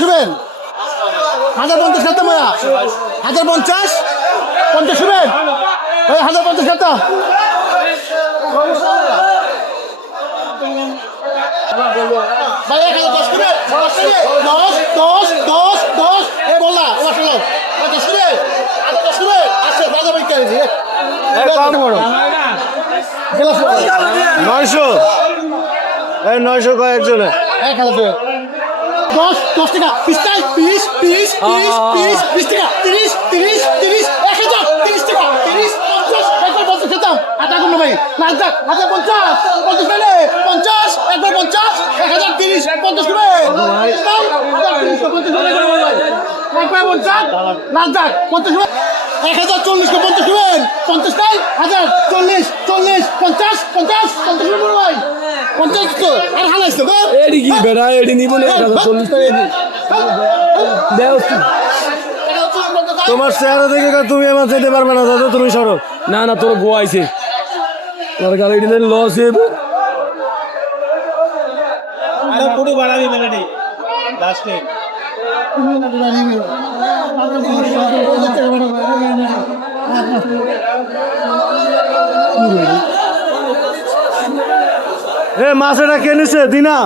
শুবেন 1050 খাতা মায়া 1050 50 শুবেন 1050 খাতা ভাই 1010 করে 10 এ বললা ও আসলে কত শুবে 10 শুবে আচ্ছা বাজার বিক্রি দিই এ কম বড় 900 এই 900 কয়েকজনে 1000 10 টাকা 20 টাকা 20 টাকা 30 1000 30 টাকা 30 50 একবার 50 খেতাম আটা গুলো ভাই লালটাক 1050 50 পেলে 50 একবার 50 1030 50 করে একবার লালটাক 50 1040 কে 50 করবেন 50 টাই 1040 40 50 50 50 করে ভাই 50 তো আর হালাইছো গো এডি কি বেড়া এডি নিব না 1040 টাকা এডি দেও তোমার চেহারা দেখে তুমি আমার যেতে পারবে না দাদা তুমি সরো না না তোর গো আইছে তোর গাড়ি দিলে লস হবে আরে পুরো বাড়াবি মেলাডি লাস্টে এ মাছ এটা কে নিছে দিনা